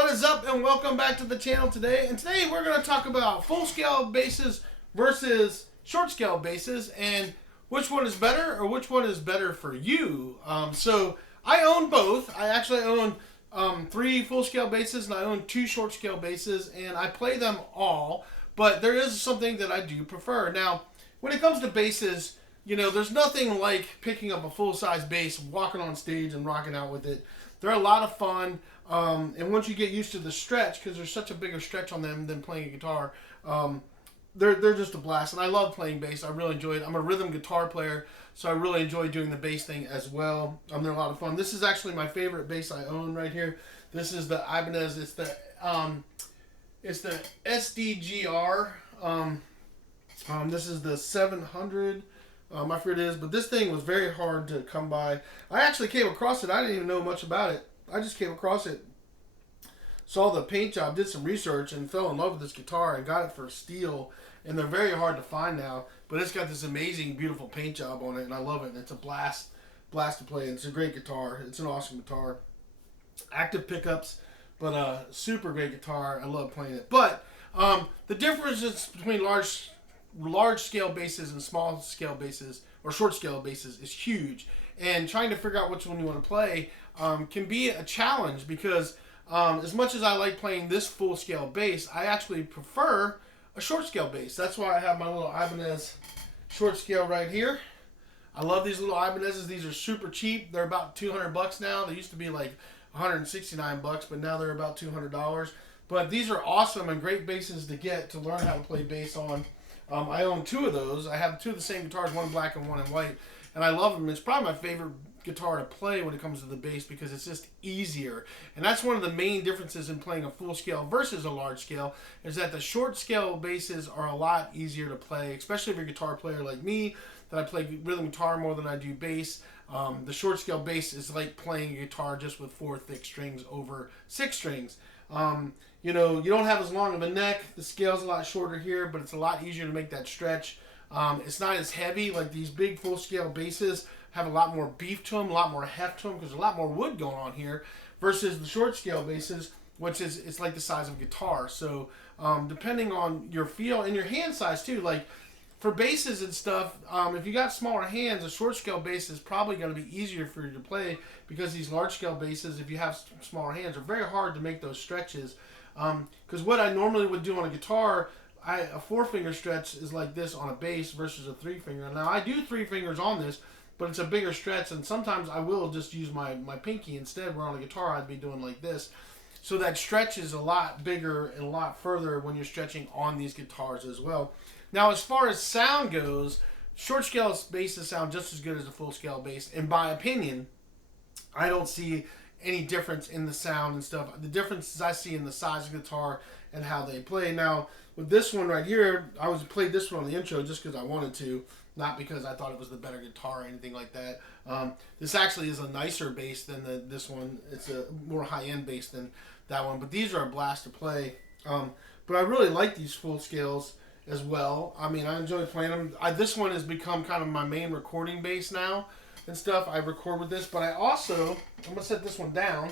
what is up, and welcome back to the channel today. And today we're going to talk about full scale basses versus short scale basses, and which one is better, or which one is better for you. So I own both. I actually own 3 full scale basses, and I own 2 short scale basses, and I play them all. But there is something that I do prefer. Now, when it comes to basses, you know, there's nothing like picking up a full-size bass, walking on stage, and rocking out with it. They're a lot of fun, and once you get used to the stretch, because there's such a bigger stretch on them than playing a guitar, they're just a blast. And I love playing bass. I really enjoy it. I'm a rhythm guitar player, so I really enjoy doing the bass thing as well. They're a lot of fun. This is actually my favorite bass I own right here. This is the Ibanez. It's the SDGR. This is the 700. I forget it is, but this thing was very hard to come by. I actually came across it. I didn't even know much about it. I just came across it, saw the paint job, did some research, and fell in love with this guitar and got it for steel. And they're very hard to find now, but it's got this amazing, beautiful paint job on it, and I love it. And it's a blast to play. And it's a great guitar. It's an awesome guitar. Active pickups, but super great guitar. I love playing it. But the differences between large scale basses and small scale basses or short scale basses is huge, and trying to figure out which one you want to play can be a challenge, because as much as I like playing this full scale bass, I actually prefer a short scale bass. That's why I have my little Ibanez short scale right here. I love these little Ibanezes. These are super cheap. They're about $200 now. They used to be like $169, but now they're about $200. But these are awesome and great basses to get to learn how to play bass on. I own 2 of those. I have 2 of the same guitars, one black and one in white, and I love them. It's probably my favorite guitar to play when it comes to the bass, because it's just easier. And that's one of the main differences in playing a full scale versus a large scale, is that the short scale basses are a lot easier to play, especially if you're a guitar player like me, that I play rhythm guitar more than I do bass. The short scale bass is like playing a guitar just with 4 thick strings over 6 strings. You know, you don't have as long of a neck. The scale's a lot shorter here, but it's a lot easier to make that stretch. It's not as heavy. Like these big full-scale basses have a lot more beef to them, a lot more heft to them, because there's a lot more wood going on here, versus the short-scale basses, which is it's like the size of a guitar. So depending on your feel and your hand size too, like for basses and stuff, if you got smaller hands, a short-scale bass is probably going to be easier for you to play, because these large-scale basses, if you have smaller hands, are very hard to make those stretches. Because what I normally would do on a guitar, a 4-finger stretch is like this on a bass versus a 3-finger. Now I do 3 fingers on this, but it's a bigger stretch, and sometimes I will just use my pinky instead, where on a guitar I'd be doing like this. So that stretch is a lot bigger and a lot further when you're stretching on these guitars as well. Now as far as sound goes, short scale basses sound just as good as a full scale bass. In my opinion, I don't see any difference in the sound and stuff. The differences I see in the size of the guitar and how they play. Now, with this one right here, I played this one on the intro just because I wanted to, not because I thought it was the better guitar or anything like that. This actually is a nicer bass than this one. It's a more high-end bass than that one, but these are a blast to play. But I really like these full scales as well. I mean, I enjoy playing them. This one has become kind of my main recording bass now and stuff. I record with this, but I'm gonna set this one down,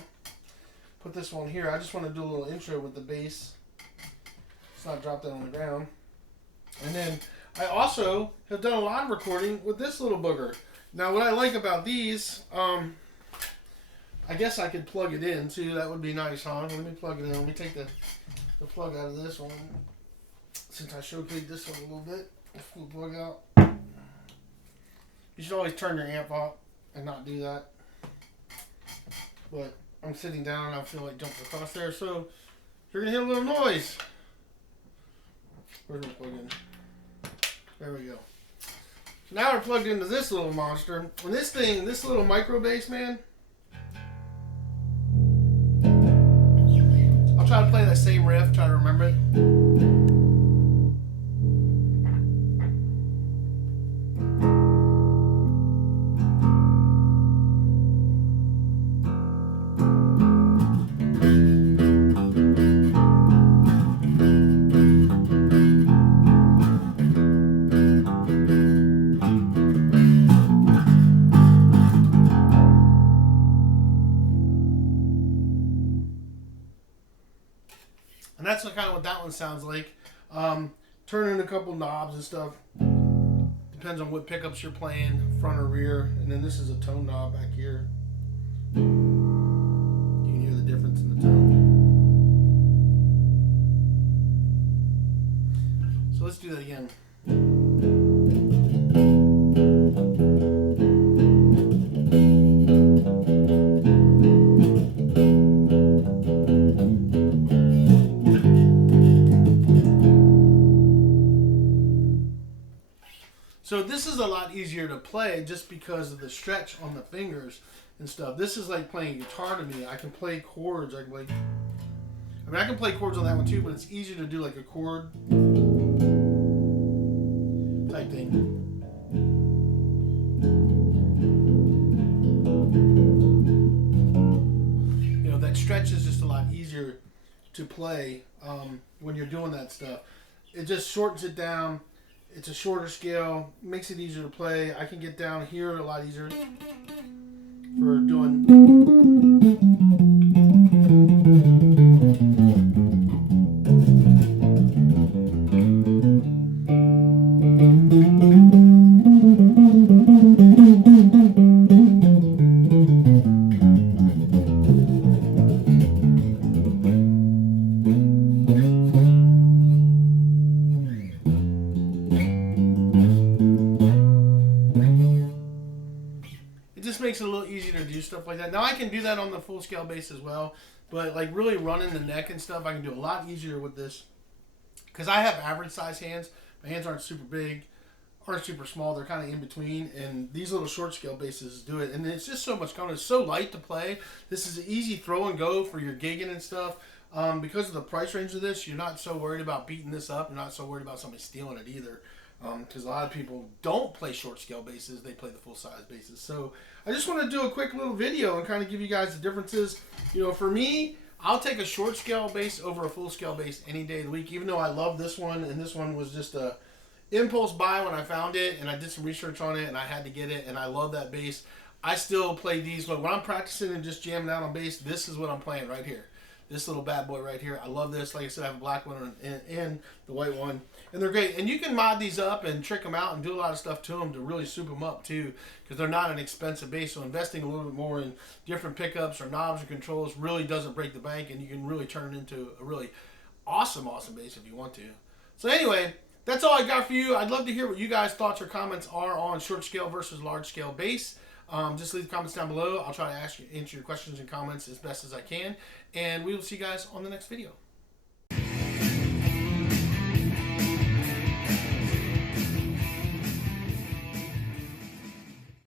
put this one here. I just want to do a little intro with the bass. Let's not drop that on the ground. And then I also have done a lot of recording with this little booger. Now what I like about these, I guess I could plug it in too. That would be nice, huh? Let me plug it in. Let me take the plug out of this one, since I showcased this one a little bit. Pull the plug out. You should always turn your amp off and not do that. But I'm sitting down and I feel like jumping across there, so you're going to hear a little noise. Where's my plug in? There we go. So now we're plugged into this little monster. And this little micro bass, man, I'll try to play that same riff, try to remember it. And that's kind of what that one sounds like. Turning a couple knobs and stuff. Depends on what pickups you're playing, front or rear. And then this is a tone knob back here. You can hear the difference in the tone. So let's do that again. So this is a lot easier to play just because of the stretch on the fingers and stuff. This is like playing guitar to me. I can play chords. I can play chords on that one too, but it's easier to do like a chord type thing. You know, that stretch is just a lot easier to play when you're doing that stuff. It just shortens it down. It's a shorter scale, makes it easier to play. I can get down here a lot easier for doing. It just makes it a little easier to do stuff like that. Now I can do that on the full scale bass as well, but like really running the neck and stuff, I can do a lot easier with this because I have average size hands. My hands aren't super big, aren't super small. They're kind of in between, and these little short scale basses do it. And it's just so much fun. It's so light to play. This is an easy throw and go for your gigging and stuff. Because of the price range of this, you're not so worried about beating this up. You're not so worried about somebody stealing it either. Because a lot of people don't play short scale basses, they play the full size basses. So I just want to do a quick little video and kind of give you guys the differences. You know, for me, I'll take a short scale bass over a full scale bass any day of the week, even though I love this one, and this one was just a impulse buy when I found it, and I did some research on it, and I had to get it, and I love that bass. I still play these, but when I'm practicing and just jamming out on bass, this is what I'm playing right here. This little bad boy right here. I love this. Like I said, I have a black one and the white one. And they're great. And you can mod these up and trick them out and do a lot of stuff to them to really soup them up too. Because they're not an expensive bass. So investing a little bit more in different pickups or knobs or controls really doesn't break the bank. And you can really turn it into a really awesome bass if you want to. So anyway, that's all I got for you. I'd love to hear what you guys' thoughts or comments are on short scale versus large scale bass. Just leave the comments down below. I'll try to answer your questions and comments as best as I can. And we will see you guys on the next video.